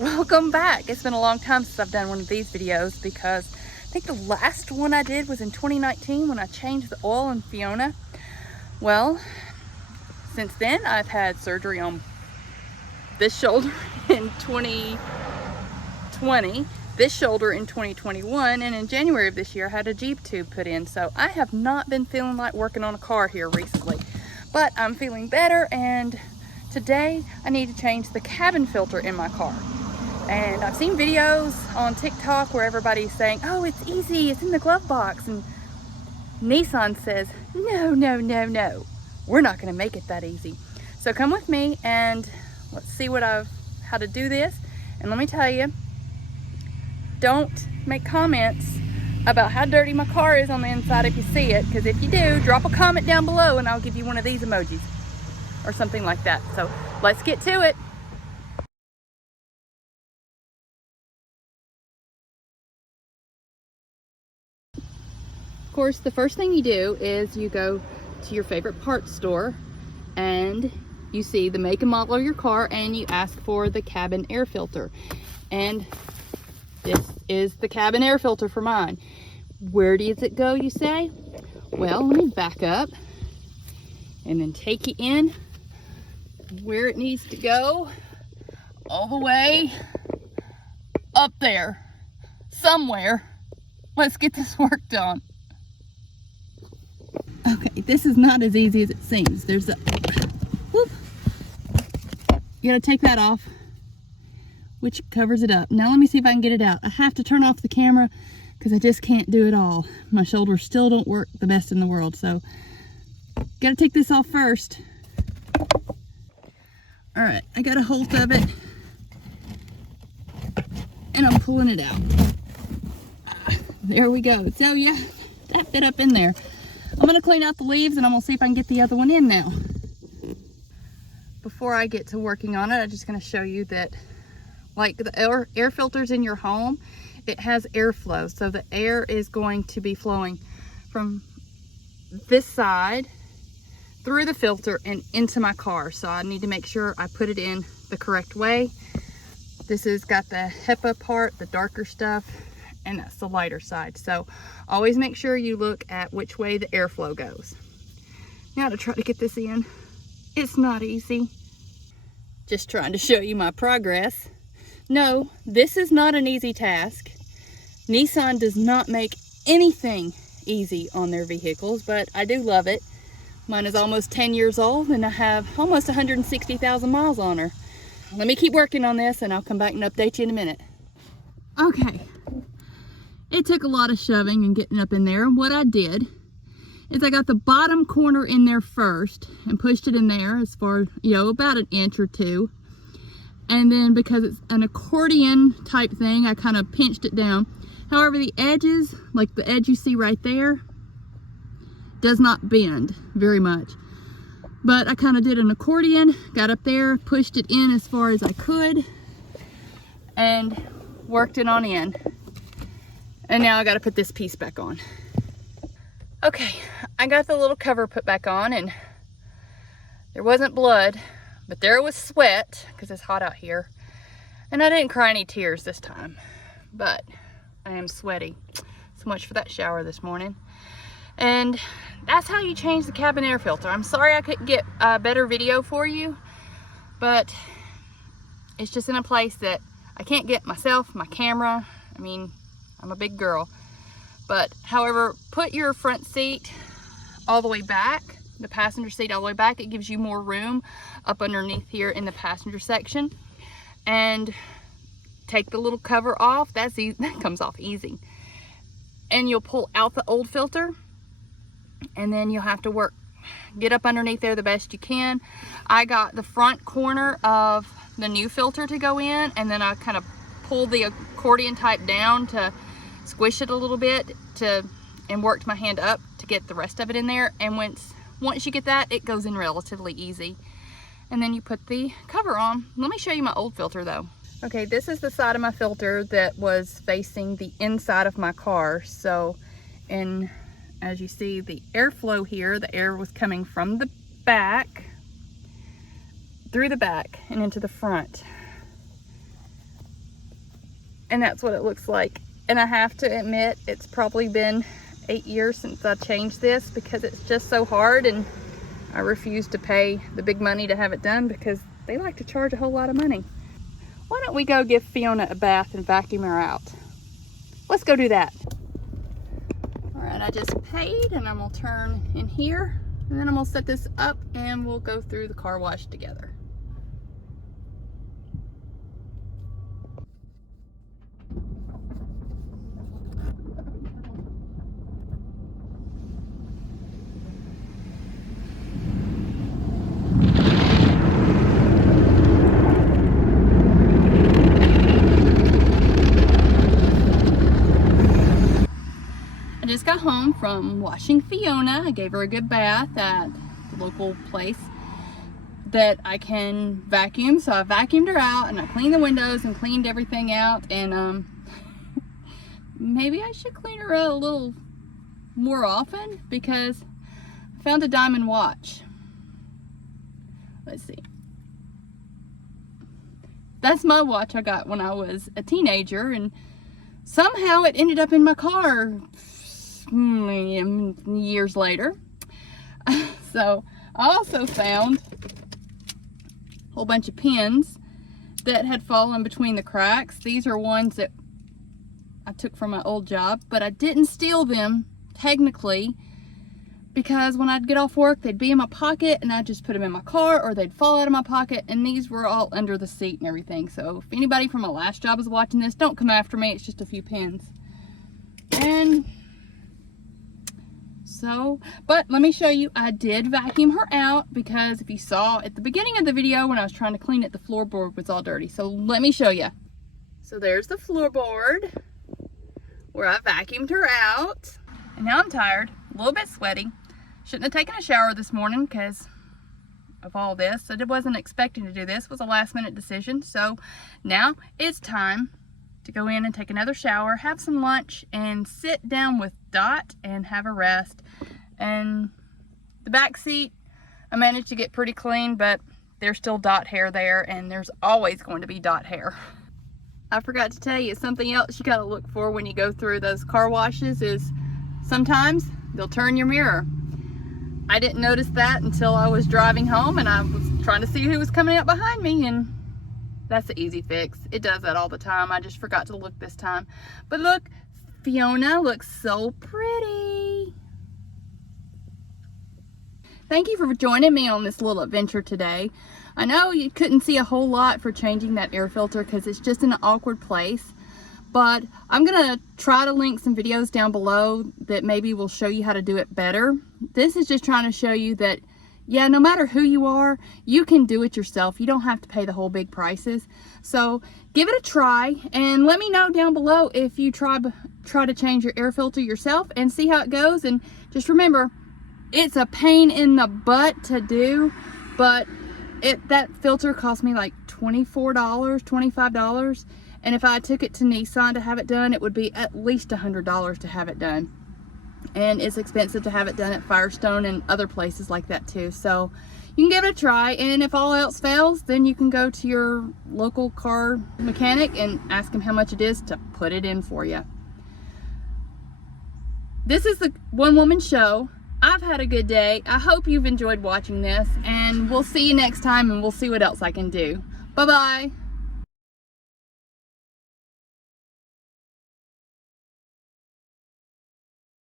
Welcome back. It's been a long time since I've done one of these videos because I think the last one I did was in 2019 when I changed the oil in Fiona. Well, since then I've had surgery on this shoulder in 2020, this shoulder in 2021, and in January of this year I had a Jeep tube put in. So I have not been feeling like working on a car here recently, but I'm feeling better, and today I need to change the cabin filter in my car. And I've seen videos on TikTok where everybody's saying, oh, it's easy, it's in the glove box. And Nissan says, no, we're not gonna make it that easy. So come with me and let's see how to do this. And let me tell you, don't make comments about how dirty my car is on the inside if you see it, because if you do, drop a comment down below and I'll give you one of these emojis or something like that. So let's get to it. Of course, the first thing you do is you go to your favorite parts store and you see the make and model of your car and you ask for the cabin air filter. And this is the cabin air filter for mine. Where does it go, you say? Well, let me back up and then take you in where it needs to go, all the way up there somewhere. Let's get this work done. Okay, this is not as easy as it seems. There's a whoop. You gotta take that off, which covers it up. Now let me see if I can get it out. I have to turn off the camera because I just can't do it all. My shoulders still don't work the best in the world, so gotta take this off first. All right, I got a hold of it and I'm pulling it out. There we go. So yeah, that fit up in there. I'm gonna clean out the leaves and I'm gonna see if I can get the other one in now. Before I get to working on it, I'm just gonna show you that, like the air filters in your home, it has airflow. So the air is going to be flowing from this side through the filter and into my car. So I need to make sure I put it in the correct way. This has got the HEPA part, the darker stuff, and that's the lighter side. So always make sure you look at which way the airflow goes. Now to try to get this in, it's not easy. Just trying to show you my progress. No, this is not an easy task. Nissan does not make anything easy on their vehicles, but I do love it. Mine is almost 10 years old and I have almost 160,000 miles on her. Let me keep working on this and I'll come back and update you in a minute. Okay. It took a lot of shoving and getting up in there. And what I did is I got the bottom corner in there first and pushed it in there as far, about an inch or two. And then because it's an accordion type thing, I kind of pinched it down. However, the edges, like the edge you see right there, does not bend very much. But I kind of did an accordion, got up there, pushed it in as far as I could, and worked it on in. And now I got to put this piece back on. Okay, I got the little cover put back on and there wasn't blood, but there was sweat because it's hot out here. And I didn't cry any tears this time, but I am sweaty. So much for that shower this morning. And that's how you change the cabin air filter. I'm sorry I couldn't get a better video for you, but it's just in a place that I can't get myself, my camera. I mean, I'm a big girl. But however, put your front seat all the way back, the passenger seat all the way back. It gives you more room up underneath here in the passenger section. And take the little cover off. That's easy. That comes off easy. And you'll pull out the old filter and then you'll have to get up underneath there the best you can. I got the front corner of the new filter to go in, and then I kind of pulled the accordion type down to squish it a little bit and worked my hand up to get the rest of it in there. And once you get that, it goes in relatively easy. And then you put the cover on. Let me show you my old filter though. Okay, this is the side of my filter that was facing the inside of my car. So, and as you see, the airflow here, the air was coming from the back, through the back and into the front. and that's what it looks like. And I have to admit, it's probably been 8 years since I changed this because it's just so hard, and I refuse to pay the big money to have it done because they like to charge a whole lot of money. Why don't we go give Fiona a bath and vacuum her out? Let's go do that. All right, I just paid, and I'm gonna turn in here, and then I'm gonna set this up and we'll go through the car wash together. Just got home from washing Fiona. I gave her a good bath at the local place that I can vacuum. So I vacuumed her out and I cleaned the windows and cleaned everything out. And maybe I should clean her out a little more often because I found a diamond watch. Let's see. That's my watch I got when I was a teenager, and somehow it ended up in my car years later. So I also found a whole bunch of pins that had fallen between the cracks. These are ones that I took from my old job, but I didn't steal them technically because when I'd get off work, they'd be in my pocket and I'd just put them in my car, or they'd fall out of my pocket, and these were all under the seat and everything. So if anybody from my last job is watching this, don't come after me. It's just a few pins. And so, but let me show you, I did vacuum her out because if you saw at the beginning of the video when I was trying to clean it, the floorboard was all dirty. So let me show you. So there's the floorboard where I vacuumed her out. And now I'm tired, a little bit sweaty. Shouldn't have taken a shower this morning because of all this. I wasn't expecting to do this. It was a last minute decision. So now it's time to go in and take another shower, have some lunch, and sit down with Dot and have a rest. And the back seat, I managed to get pretty clean, but there's still Dot hair there, and there's always going to be Dot hair. I forgot to tell you, something else you gotta look for when you go through those car washes is sometimes they'll turn your mirror. I didn't notice that until I was driving home and I was trying to see who was coming up behind me, and that's an easy fix. It does that all the time. I just forgot to look this time. But look, Fiona looks so pretty. Thank you for joining me on this little adventure today. I know you couldn't see a whole lot for changing that air filter because it's just in an awkward place. But I'm gonna try to link some videos down below that maybe will show you how to do it better. This is just trying to show you that, yeah, no matter who you are, you can do it yourself. You don't have to pay the whole big prices. So give it a try and let me know down below if you try to change your air filter yourself and see how it goes. And just remember, it's a pain in the butt to do, but that filter cost me like $24, $25. And if I took it to Nissan to have it done, it would be at least $100 to have it done. And it's expensive to have it done at Firestone and other places like that too. So you can give it a try, and if all else fails, then you can go to your local car mechanic and ask him how much it is to put it in for you. This is the One Woman Show. I've had a good day. I hope you've enjoyed watching this, and we'll see you next time, and we'll see what else I can do. Bye-bye.